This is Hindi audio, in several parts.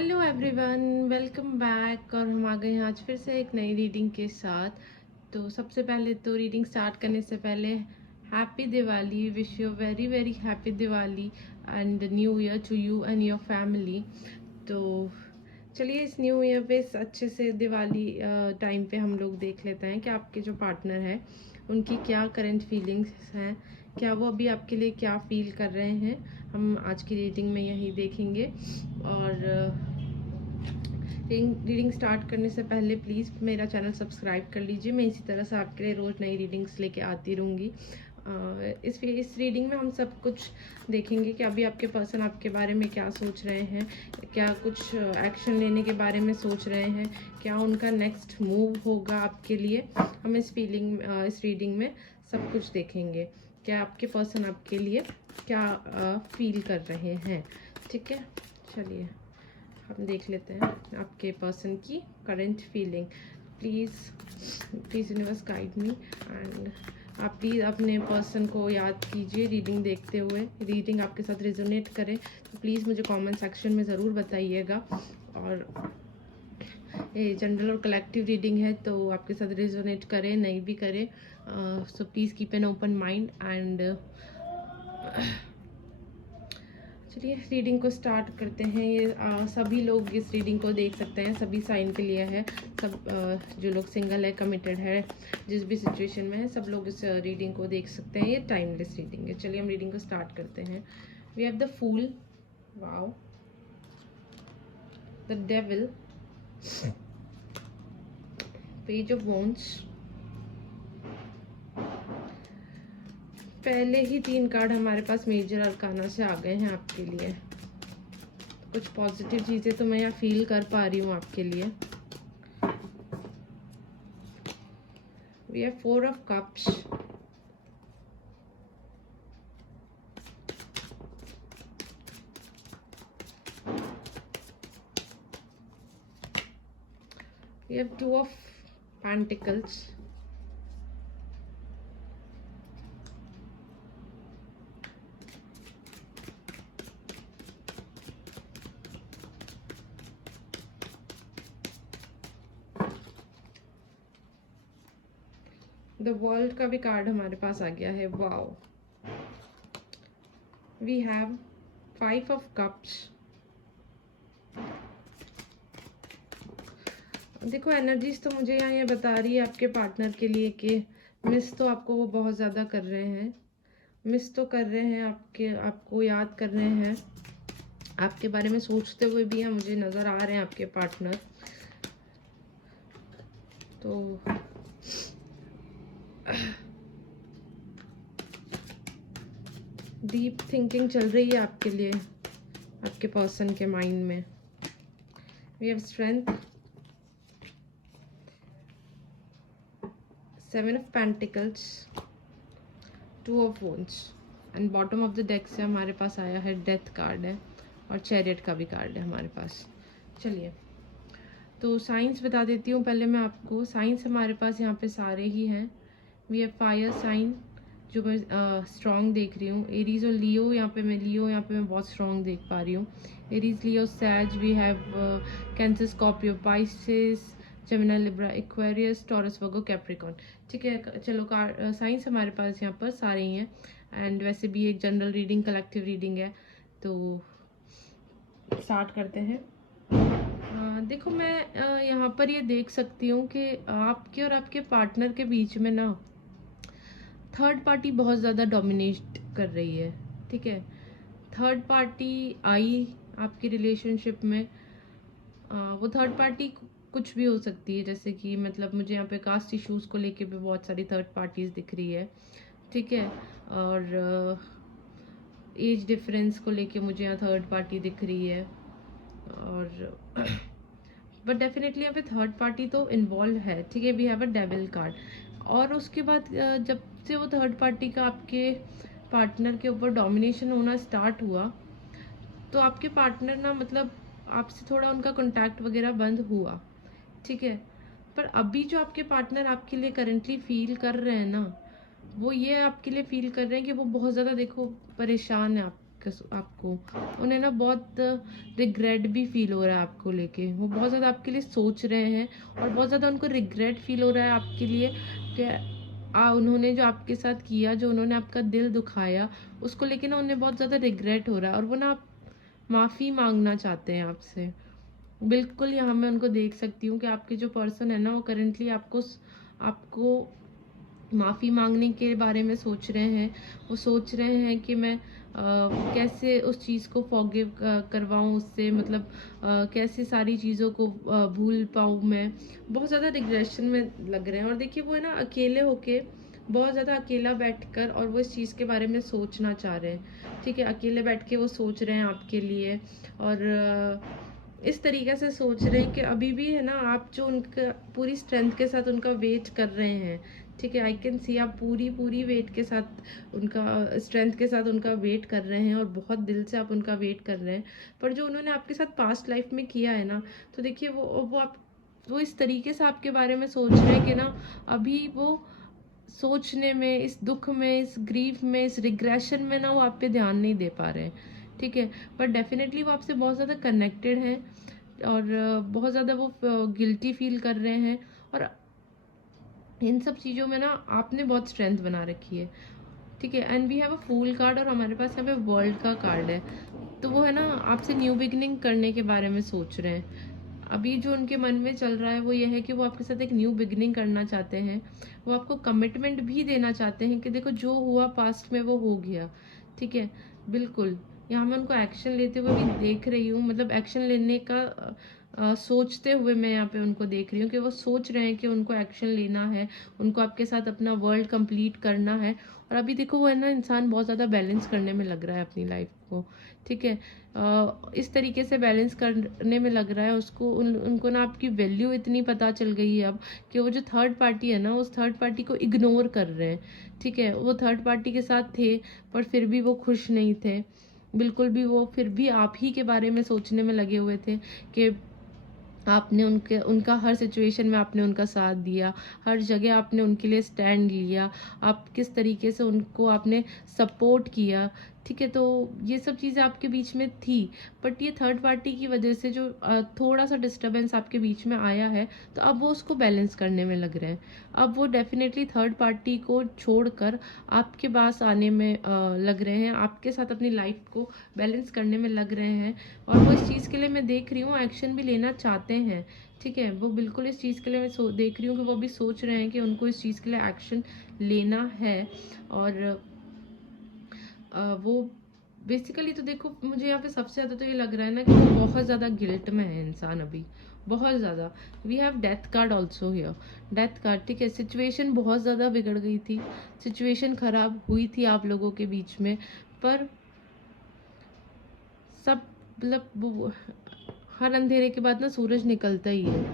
Hello everyone, welcome back. और हम आ गए हैं आज फिर से एक नई रीडिंग के साथ। तो सबसे पहले तो रीडिंग स्टार्ट करने से पहले happy Diwali, wish you very very happy Diwali and new year to you and your family. तो चलिए इस न्यू ईयर पे अच्छे से दिवाली टाइम पे हम लोग देख लेते हैं कि आपके जो पार्टनर है उनकी क्या करंट फीलिंग्स हैं, क्या वो अभी आपके लिए क्या फील कर रहे हैं। हम आज की रीडिंग में यही देखेंगे। और रीडिंग स्टार्ट करने से पहले प्लीज़ मेरा चैनल सब्सक्राइब कर लीजिए। मैं इसी तरह से आपके लिए रोज़ नई रीडिंग्स लेके आती रहूँगी। इस रीडिंग में हम सब कुछ देखेंगे कि अभी आपके पर्सन आपके बारे में क्या सोच रहे हैं, क्या कुछ एक्शन लेने के बारे में सोच रहे हैं, क्या उनका नेक्स्ट मूव होगा आपके लिए। हम इस रीडिंग में सब कुछ देखेंगे, क्या आपके पर्सन आपके लिए क्या फील कर रहे हैं। ठीक है, चलिए हम देख लेते हैं आपके पर्सन की current feeling. Please universe guide me and आप प्लीज़ अपने पर्सन को याद कीजिए रीडिंग देखते हुए। रीडिंग आपके साथ रेजोनेट करे तो प्लीज़ मुझे कमेंट सेक्शन में ज़रूर बताइएगा। और ये जनरल और कलेक्टिव रीडिंग है तो आपके साथ रेजोनेट करे नहीं भी करे, so please keep an open mind and चलिए रीडिंग को स्टार्ट करते हैं। ये सभी लोग इस रीडिंग को देख सकते हैं, सभी साइन के लिए है। सब जो लोग सिंगल है, कमिटेड है, जिस भी सिचुएशन में है, सब लोग इस रीडिंग को देख सकते हैं। ये टाइमलेस रीडिंग है। चलिए हम रीडिंग को स्टार्ट करते हैं। We have the fool, wow, the devil, page of wands. पहले ही 3 कार्ड हमारे पास मेजर अरकाना से आ गए हैं आपके लिए। कुछ पॉजिटिव चीज़ें तो मैं यहाँ फील कर पा रही हूँ आपके लिए। We have 4 of Cups, we have 2 of Pentacles, the world का भी कार्ड हमारे पास आ गया है, wow. We have 5 of cups. देखो एनर्जीज तो मुझे यहाँ ये बता रही है आपके पार्टनर के लिए कि मिस तो आपको वो बहुत ज़्यादा कर रहे हैं, मिस तो कर रहे हैं, आपको याद कर रहे हैं, आपके बारे में सोचते हुए भी हैं, मुझे नज़र आ रहे हैं आपके पार्टनर। तो डीप थिंकिंग चल रही है आपके लिए, आपके पर्सन के माइंड में। We have strength, 7 of pentacles, 2 of wands and bottom of the deck से हमारे पास आया है डेथ कार्ड है और चैरियट का भी कार्ड है हमारे पास। चलिए तो साइंस बता देती हूँ पहले मैं आपको। साइंस हमारे पास यहाँ पे सारे ही हैं। वी हैव फायर साइन जो मैं स्ट्रॉन्ग देख रही हूँ, एरीज और लियो। यहाँ पे मैं बहुत स्ट्रॉन्ग देख पा रही हूँ। Aries, Leo, Sag. We have Cancer, Scorpio, Pisces, Gemini, Libra, Aquarius, Taurus, Virgo, Capricorn. ठीक है, चलो साइंस हमारे पास यहाँ पर सारे ही हैं। एंड वैसे भी एक जनरल रीडिंग कलेक्टिव रीडिंग है तो स्टार्ट करते हैं। देखो मैं यहाँ पर ये देख सकती हूँ कि आपके और आपके पार्टनर के बीच में ना थर्ड पार्टी बहुत ज़्यादा डोमिनेट कर रही है। ठीक है, थर्ड पार्टी आई आपकी रिलेशनशिप में। वो थर्ड पार्टी कुछ भी हो सकती है, जैसे कि मतलब मुझे यहाँ पे कास्ट इश्यूज़ को लेके भी बहुत सारी थर्ड पार्टीज़ दिख रही है। ठीक है, और एज डिफरेंस को लेके मुझे यहाँ थर्ड पार्टी दिख रही है। और बट डेफिनेटली यहाँ पे थर्ड पार्टी तो इन्वॉल्व है। ठीक है, we have a devil card. और उसके बाद जब से वो थर्ड पार्टी का आपके पार्टनर के ऊपर डोमिनेशन होना स्टार्ट हुआ तो आपके पार्टनर ना मतलब आपसे थोड़ा उनका कांटेक्ट वगैरह बंद हुआ। ठीक है, पर अभी जो आपके पार्टनर आपके लिए करंटली फील कर रहे हैं ना, वो ये आपके लिए फील कर रहे हैं कि वो बहुत ज़्यादा देखो परेशान है आपको उन्हें ना बहुत रिग्रेट भी फील हो रहा है आपको लेके। वो बहुत ज़्यादा आपके लिए सोच रहे हैं और बहुत ज़्यादा उनको रिग्रेट फील हो रहा है आपके लिए कि उन्होंने जो आपके साथ किया, जो उन्होंने आपका दिल दुखाया, उसको लेके ना उन्हें बहुत ज़्यादा रिग्रेट हो रहा है और वो ना माफ़ी मांगना चाहते हैं आपसे। बिल्कुल, यहाँ मैं उनको देख सकती हूँ कि आपके जो पर्सन है ना, वो करेंटली आपको माफ़ी मांगने के बारे में सोच रहे हैं। वो सोच रहे हैं कि मैं कैसे उस चीज़ को फॉरगिव करवाऊँ उससे, मतलब कैसे सारी चीज़ों को भूल पाऊँ मैं। बहुत ज़्यादा रिग्रेशन में लग रहे हैं और देखिए वो है ना अकेले होके, बहुत ज़्यादा अकेला बैठकर, और वो इस चीज़ के बारे में सोचना चाह रहे हैं। ठीक है, अकेले बैठ के वो सोच रहे हैं आपके लिए और इस तरीके से सोच रहे हैं कि अभी भी है ना आप जो उनका पूरी स्ट्रेंथ के साथ उनका वेट कर रहे हैं। ठीक है, आई कैन सी आप पूरी वेट के साथ उनका स्ट्रेंथ के साथ उनका वेट कर रहे हैं और बहुत दिल से आप उनका वेट कर रहे हैं। पर जो उन्होंने आपके साथ पास्ट लाइफ में किया है ना, तो देखिए वो इस तरीके से आपके बारे में सोच रहे हैं कि ना अभी वो सोचने में, इस दुख में, इस ग्रीफ में, इस रिग्रेशन में ना वो आप पे ध्यान नहीं दे पा रहे हैं। ठीक है, पर डेफिनेटली वो आपसे बहुत ज़्यादा कनेक्टेड हैं और बहुत ज़्यादा वो गिल्टी फील कर रहे हैं और इन सब चीज़ों में ना आपने बहुत स्ट्रेंथ बना रखी है। ठीक है, and we have a fool card और हमारे पास यहाँ पे वर्ल्ड का कार्ड है। तो वो है ना आपसे न्यू बिगिनिंग करने के बारे में सोच रहे हैं। अभी जो उनके मन में चल रहा है वो ये है कि वो आपके साथ एक न्यू बिगिनिंग करना चाहते हैं। वो आपको कमिटमेंट भी देना चाहते हैं कि देखो जो हुआ पास्ट में वो हो गया। ठीक है, बिल्कुल। यहाँ मैं उनको एक्शन लेते हुए भी देख रही हूँ, मतलब एक्शन लेने का सोचते हुए मैं यहाँ पे उनको देख रही हूँ कि वो सोच रहे हैं कि उनको एक्शन लेना है, उनको आपके साथ अपना वर्ल्ड कंप्लीट करना है। और अभी देखो वो है ना इंसान बहुत ज़्यादा बैलेंस करने में लग रहा है अपनी लाइफ को। ठीक है, इस तरीके से बैलेंस करने में लग रहा है उसको, उनको ना आपकी वैल्यू इतनी पता चल गई है अब कि वो जो थर्ड पार्टी है ना, उस थर्ड पार्टी को इग्नोर कर रहे हैं। ठीक है, वो थर्ड पार्टी के साथ थे पर फिर भी वो खुश नहीं थे बिल्कुल भी। वो फिर भी आप ही के बारे में सोचने में लगे हुए थे कि आपने उनका हर सिचुएशन में आपने उनका साथ दिया, हर जगह आपने उनके लिए स्टैंड लिया, आप किस तरीके से उनको आपने सपोर्ट किया। ठीक है, तो ये सब चीज़ें आपके बीच में थी, बट ये थर्ड पार्टी की वजह से जो थोड़ा सा डिस्टर्बेंस आपके बीच में आया है, तो अब वो उसको बैलेंस करने में लग रहे हैं। अब वो डेफिनेटली थर्ड पार्टी को छोड़कर आपके पास आने में लग रहे हैं, आपके साथ अपनी लाइफ को बैलेंस करने में लग रहे हैं और वो इस चीज़ के लिए मैं देख रही हूँ एक्शन भी लेना चाहते हैं। ठीक है, वो बिल्कुल इस चीज़ के लिए मैं देख रही हूँ कि वो भी सोच रहे हैं कि उनको इस चीज़ के लिए एक्शन लेना है और वो बेसिकली तो देखो मुझे यहाँ पे सबसे ज़्यादा तो ये लग रहा है ना कि वो बहुत ज़्यादा गिल्ट में है इंसान अभी, बहुत ज़्यादा। We have death card also here, death card. ठीक है, सिचुएशन बहुत ज़्यादा बिगड़ गई थी, सिचुएशन ख़राब हुई थी आप लोगों के बीच में, पर सब मतलब हर अंधेरे के बाद ना सूरज निकलता ही है।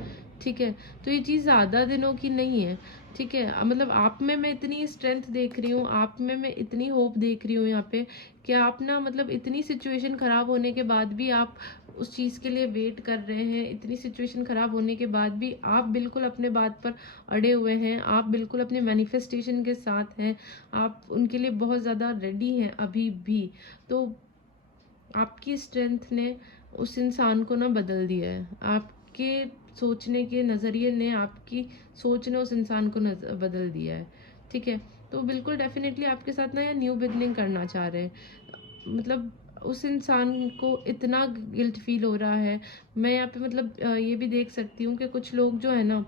ठीक है, तो ये चीज़ ज़्यादा दिनों की नहीं है। ठीक है, मतलब आप में मैं इतनी स्ट्रेंथ देख रही हूँ, आप में मैं इतनी होप देख रही हूँ यहाँ पे कि आप ना मतलब इतनी सिचुएशन ख़राब होने के बाद भी आप उस चीज़ के लिए वेट कर रहे हैं, इतनी सिचुएशन ख़राब होने के बाद भी आप बिल्कुल अपने बात पर अड़े हुए हैं, आप बिल्कुल अपने मैनिफेस्टेशन के साथ हैं, आप उनके लिए बहुत ज़्यादा रेडी हैं अभी भी। तो आपकी स्ट्रेंथ ने उस इंसान को ना बदल दिया है, आपके सोचने के नज़रिए ने, आपकी सोच ने उस इंसान को बदल दिया है। ठीक है, तो बिल्कुल डेफिनेटली आपके साथ ना ये न्यू बिगनिंग करना चाह रहे हैं। मतलब उस इंसान को इतना गिल्ट फील हो रहा है। मैं यहाँ पे मतलब ये भी देख सकती हूँ कि कुछ लोग जो है ना,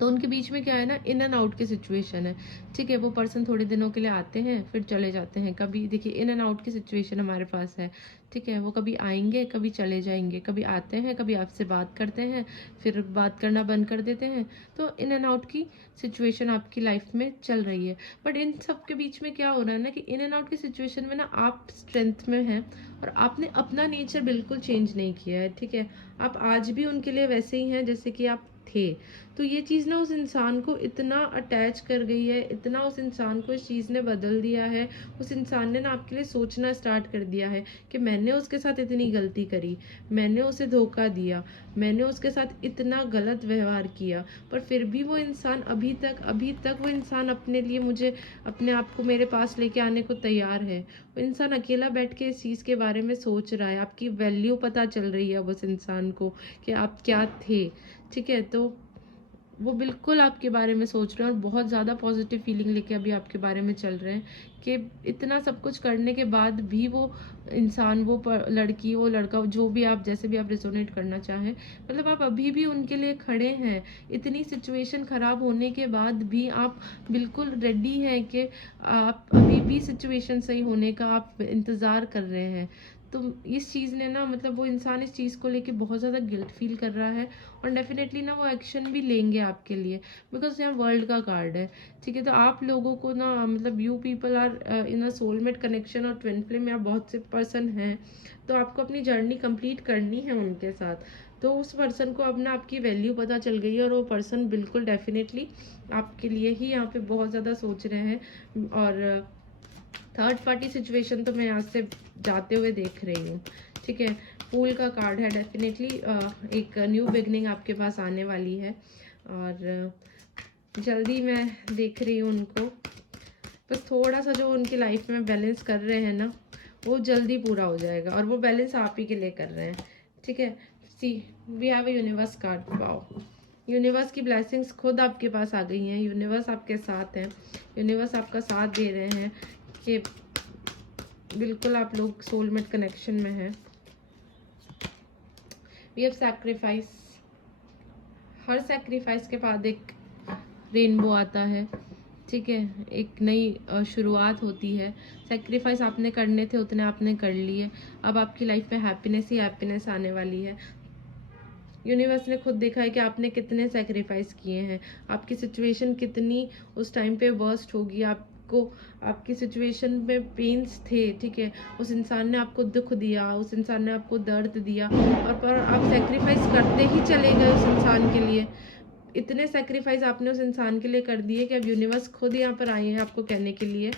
तो उनके बीच में क्या है ना, इन एंड आउट की सिचुएशन है। ठीक है, वो पर्सन थोड़े दिनों के लिए आते हैं फिर चले जाते हैं। कभी देखिए इन एंड आउट की सिचुएशन हमारे पास है। ठीक है, वो कभी आएंगे कभी चले जाएंगे, कभी आते हैं कभी आपसे बात करते हैं फिर बात करना बंद कर देते हैं। तो इन एंड आउट की सिचुएशन आपकी लाइफ में चल रही है। बट इन सब के बीच में क्या हो रहा है ना कि इन एंड आउट की सिचुएशन में ना आप स्ट्रेंथ में हैं और आपने अपना नेचर बिल्कुल चेंज नहीं किया है। ठीक है, आप आज भी उनके लिए वैसे ही हैं जैसे कि आप थे। तो ये चीज़ ना उस इंसान को इतना अटैच कर गई है, इतना उस इंसान को इस चीज़ ने बदल दिया है, उस इंसान ने ना आपके लिए सोचना स्टार्ट कर दिया है कि मैंने उसके साथ इतनी गलती करी, मैंने उसे धोखा दिया, मैंने उसके साथ इतना गलत व्यवहार किया, पर फिर भी वो इंसान अभी तक वो इंसान अपने लिए मुझे अपने आप को मेरे पास लेके आने को तैयार है। वो इंसान अकेला बैठ के इस चीज़ के बारे में सोच रहा है, आपकी वैल्यू पता चल रही है अब उस इंसान को कि आप क्या थे, ठीक है? तो वो बिल्कुल आपके बारे में सोच रहे हैं और बहुत ज़्यादा पॉजिटिव फीलिंग लेके अभी आपके बारे में चल रहे हैं कि इतना सब कुछ करने के बाद भी वो इंसान, लड़की, वो लड़का, जो भी आप, जैसे भी आप रिजोनेट करना चाहें, मतलब आप अभी भी उनके लिए खड़े हैं। इतनी सिचुएशन ख़राब होने के बाद भी आप बिल्कुल रेडी हैं कि आप अभी भी सिचुएशन सही होने का आप इंतज़ार कर रहे हैं। तो इस चीज़ ने ना, मतलब वो इंसान इस चीज़ को लेके बहुत ज़्यादा गिल्ट फील कर रहा है और डेफिनेटली ना वो एक्शन भी लेंगे आपके लिए, बिकॉज यहाँ वर्ल्ड का कार्ड है, ठीक है? तो आप लोगों को ना, मतलब you people are in a soulmate connection और ट्विन फ्लेम, या बहुत से पर्सन हैं, तो आपको अपनी जर्नी कंप्लीट करनी है उनके साथ। तो उस पर्सन को अब ना आपकी वैल्यू पता चल गई है और वो पर्सन बिल्कुल डेफिनेटली आपके लिए ही यहाँ पे बहुत ज़्यादा सोच रहे हैं। और थर्ड पार्टी सिचुएशन तो मैं यहाँ से जाते हुए देख रही हूँ, ठीक है? फूल का कार्ड है, डेफिनेटली एक न्यू बिगनिंग आपके पास आने वाली है और जल्दी मैं देख रही हूँ उनको। बस थोड़ा सा जो उनकी लाइफ में बैलेंस कर रहे हैं ना, वो जल्दी पूरा हो जाएगा और वो बैलेंस आप ही के लिए कर रहे हैं, ठीक है? See, we have a universe card. Wow, universe की ब्लेसिंग्स खुद आपके पास आ गई हैं, यूनिवर्स आपके साथ है, यूनिवर्स आपका साथ दे रहे हैं कि बिल्कुल आप लोग सोलमेट कनेक्शन में हैं। वी हैव सैक्रिफाइस, हर सैक्रिफाइस के बाद एक रेनबो आता है, ठीक है? एक नई शुरुआत होती है। सैक्रिफाइस आपने करने थे उतने आपने कर लिए, अब आपकी लाइफ में हैप्पीनेस ही हैप्पीनेस आने वाली है। यूनिवर्स ने खुद देखा है कि आपने कितने सैक्रिफाइस किए हैं, आपकी सिचुएशन कितनी उस टाइम पे वर्स्ट होगी, आपको आपकी सिचुएशन में पेन्स थे, ठीक है? उस इंसान ने आपको दुख दिया, उस इंसान ने आपको दर्द दिया, और पर आप सैक्रिफाइस करते ही चले गए उस इंसान के लिए। इतने सैक्रिफाइस आपने उस इंसान के लिए कर दिए कि अब यूनिवर्स खुद यहाँ पर आए हैं आपको कहने के लिए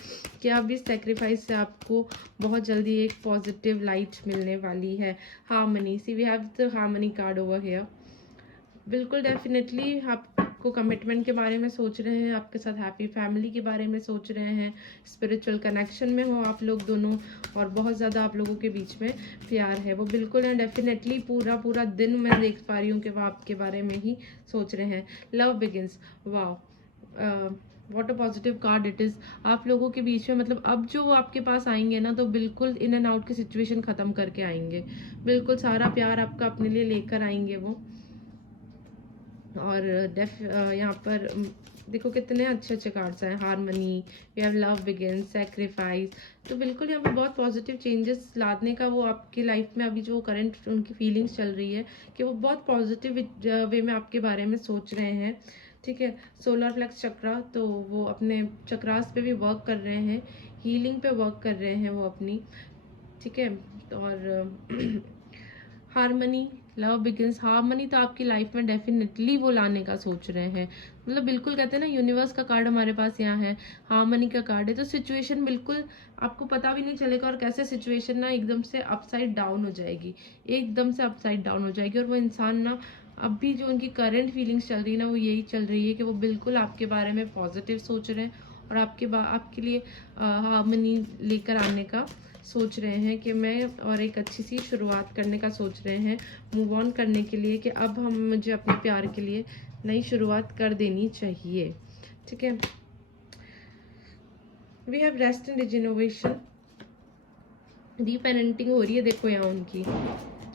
कि अब इस सैक्रिफाइस से आपको बहुत जल्दी एक पॉजिटिव लाइट मिलने वाली है। Harmony, see we have the harmony card over here. बिल्कुल डेफिनेटली आपको कमिटमेंट के बारे में सोच रहे हैं, आपके साथ हैप्पी फैमिली के बारे में सोच रहे हैं, स्पिरिचुअल कनेक्शन में हो आप लोग दोनों और बहुत ज़्यादा आप लोगों के बीच में प्यार है, वो बिल्कुल है। डेफिनेटली पूरा पूरा दिन मैं देख पा रही हूँ कि वो आपके बारे में ही सोच रहे हैं। Love begins, wow, what a positive card it is. आप लोगों के बीच में, मतलब अब जो वो आपके पास आएंगे ना, तो बिल्कुल इन एंड आउट की सिचुएशन ख़त्म करके आएंगे, बिल्कुल सारा प्यार आपका अपने लिए लेकर आएंगे वो। और यहाँ पर देखो कितने अच्छे अच्छे कार्ड्स हैं। Harmony, we have love beginnings, sacrifice. तो बिल्कुल यहाँ पे बहुत पॉजिटिव चेंजेस लाने का वो आपकी लाइफ में अभी जो करंट उनकी फीलिंग्स चल रही है कि वो बहुत पॉजिटिव वे में आपके बारे में सोच रहे हैं, ठीक है? सोलर फ्लेक्स चक्रा, तो वो अपने चक्रास पे भी वर्क कर रहे हैं, हीलिंग पे वर्क कर रहे हैं वो अपनी, ठीक है? और हार्मनी, लव बिगिंस, हार्मनी तो आपकी लाइफ में डेफिनेटली वो लाने का सोच रहे हैं। मतलब बिल्कुल कहते हैं ना, यूनिवर्स का कार्ड हमारे पास यहाँ है, हार्मनी का कार्ड है, तो सिचुएशन बिल्कुल आपको पता भी नहीं चलेगा और कैसे सिचुएशन ना एकदम से अपसाइड डाउन हो जाएगी, एकदम से अपसाइड डाउन हो जाएगी। और वो इंसान ना, अब भी जो उनकी करंट फीलिंग्स चल रही है ना, वो यही चल रही है कि वो बिल्कुल आपके बारे में पॉजिटिव सोच रहे हैं और आपके लिए हार्मनी लेकर आने का सोच रहे हैं कि मैं, और एक अच्छी सी शुरुआत करने का सोच रहे हैं, मूव ऑन करने के लिए कि अब मुझे अपने प्यार के लिए नई शुरुआत कर देनी चाहिए, ठीक है? वी हैव रेस्ट एंड रिजेनोवेशन, रीपेरेंटिंग हो रही है, देखो यहाँ उनकी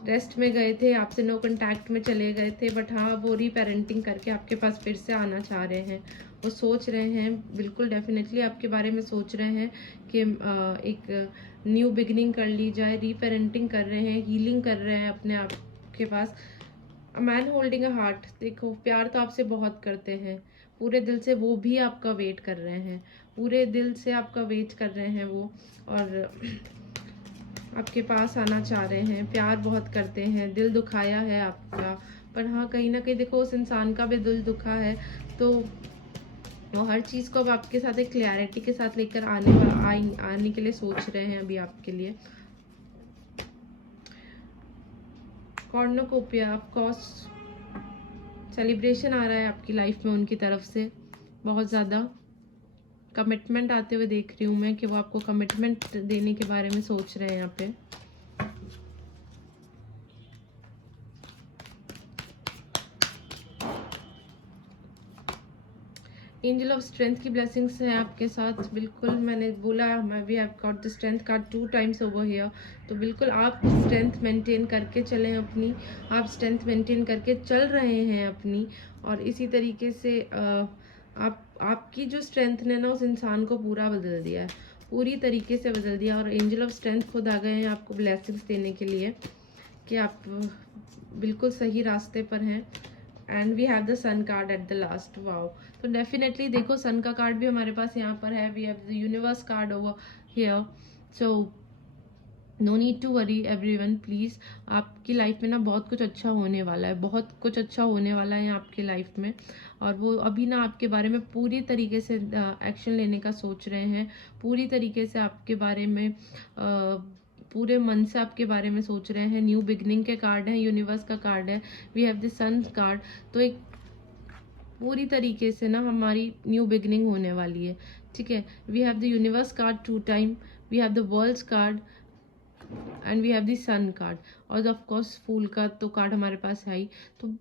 रेस्ट में गए थे, आपसे नो कांटेक्ट में चले गए थे, बट हाँ वो रीपेरेंटिंग करके आपके पास फिर से आना चाह रहे हैं। वो सोच रहे हैं, बिल्कुल डेफिनेटली आपके बारे में सोच रहे हैं कि एक न्यू बिगनिंग कर ली जाए, रीपेरेंटिंग कर रहे हैं, हीलिंग कर रहे हैं अपने आप के पास। A man holding a heart, देखो प्यार तो आपसे बहुत करते हैं, पूरे दिल से वो भी आपका वेट कर रहे हैं, पूरे दिल से आपका वेट कर रहे हैं वो, और आपके पास आना चाह रहे हैं, प्यार बहुत करते हैं, दिल दुखाया है आपका, पर हाँ, कहीं ना कहीं देखो उस इंसान का भी दिल दुखा है, तो वो हर चीज़ को अब आपके साथ एक क्लैरिटी के साथ लेकर आने के लिए सोच रहे हैं अभी आपके लिए। कॉर्नोकोपिया, ऑफ कोर्स सेलिब्रेशन आ रहा है आपकी लाइफ में उनकी तरफ से, बहुत ज़्यादा कमिटमेंट आते हुए देख रही हूँ मैं कि वो आपको कमिटमेंट देने के बारे में सोच रहे हैं यहाँ पे। एंजल ऑफ स्ट्रेंथ की ब्लेसिंग्स है आपके साथ, बिल्कुल मैंने बोला मैं भी, I got the strength card 2 times over here. तो बिल्कुल आप स्ट्रेंथ मेंटेन करके चलें अपनी, आप स्ट्रेंथ मेंटेन करके चल रहे हैं अपनी, और इसी तरीके से आपकी जो स्ट्रेंथ ने ना उस इंसान को पूरा बदल दिया है, पूरी तरीके से बदल दिया। और एंजल ऑफ स्ट्रेंथ खुद आ गए हैं आपको ब्लेसिंग्स देने के लिए कि आप बिल्कुल सही रास्ते पर हैं। And we have the sun card at the last. Wow, तो डेफिनेटली देखो सन का कार्ड भी हमारे पास यहाँ पर है। We have the universe card over here. So no need to worry everyone, please. आपकी लाइफ में ना बहुत कुछ अच्छा होने वाला है, बहुत कुछ अच्छा होने वाला है आपकी लाइफ में। और वो अभी ना आपके बारे में पूरी तरीके से एक्शन लेने का सोच रहे हैं, पूरी तरीके से आपके बारे में पूरे मन से आपके बारे में सोच रहे हैं। न्यू बिगनिंग के कार्ड हैं, यूनिवर्स का कार्ड है, we have the sun card. तो एक पूरी तरीके से ना हमारी न्यू बिगनिंग होने वाली है, ठीक है। We have the universe card 2 time, we have the worlds card and we have the sun card, और ऑफ कोर्स फूल का तो कार्ड हमारे पास है ही। तो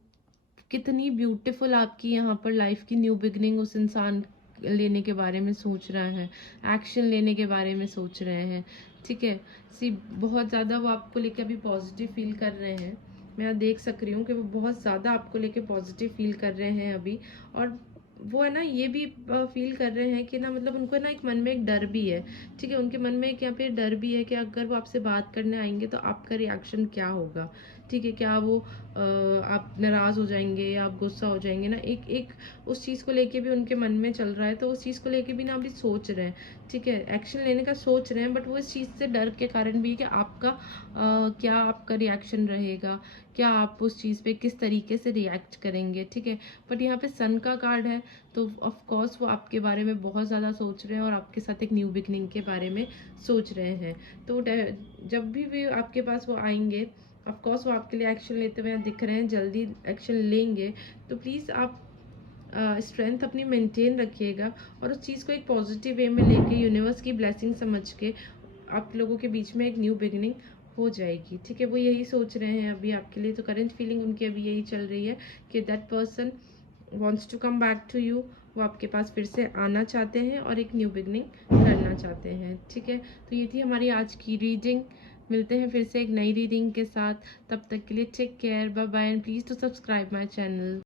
कितनी ब्यूटीफुल आपकी यहाँ पर लाइफ की न्यू बिगनिंग, उस इंसान लेने के बारे में सोच रहे हैं, एक्शन लेने के बारे में सोच रहे हैं, ठीक है। सी बहुत ज़्यादा वो आपको लेके अभी पॉजिटिव फील कर रहे हैं, मैं देख सक रही हूँ कि वो बहुत ज़्यादा आपको लेके पॉजिटिव फील कर रहे हैं अभी। और वो है ना ये भी फील कर रहे हैं कि ना मतलब उनको ना एक मन में एक डर भी है, ठीक है। उनके मन में एक यहाँ पे डर भी है कि अगर वो आपसे बात करने आएंगे तो आपका रिएक्शन क्या होगा, ठीक है। क्या वो आप नाराज़ हो जाएंगे या आप गुस्सा हो जाएंगे ना, एक एक उस चीज़ को लेके भी उनके मन में चल रहा है। तो उस चीज़ को लेके भी ना अभी सोच रहे हैं, ठीक है। एक्शन लेने का सोच रहे हैं, बट वो इस चीज़ से डर के कारण भी कि आपका क्या आपका रिएक्शन रहेगा, क्या आप उस चीज़ पे किस तरीके से रिएक्ट करेंगे, ठीक है। बट यहाँ पे सन का कार्ड है, तो ऑफ कोर्स वो आपके बारे में बहुत ज़्यादा सोच रहे हैं और आपके साथ एक न्यू बिगनिंग के बारे में सोच रहे हैं। तो जब भी आपके पास वो आएंगे, ऑफ कोर्स वो आपके लिए एक्शन लेते हुए दिख रहे हैं, जल्दी एक्शन लेंगे। तो प्लीज़ आप स्ट्रेंथ अपनी मेंटेन रखिएगा और उस चीज़ को एक पॉजिटिव वे में लेके यूनिवर्स की ब्लेसिंग समझ के आप लोगों के बीच में एक न्यू बिगिनिंग हो जाएगी, ठीक है। वो यही सोच रहे हैं अभी आपके लिए। तो करंट फीलिंग उनकी अभी यही चल रही है कि that person wants to come back to you, वो आपके पास फिर से आना चाहते हैं और एक न्यू बिगनिंग करना चाहते हैं, ठीक है। तो ये थी हमारी आज की रीडिंग। मिलते हैं फिर से एक नई रीडिंग के साथ, तब तक के लिए take care, bye bye, and please to subscribe my channel.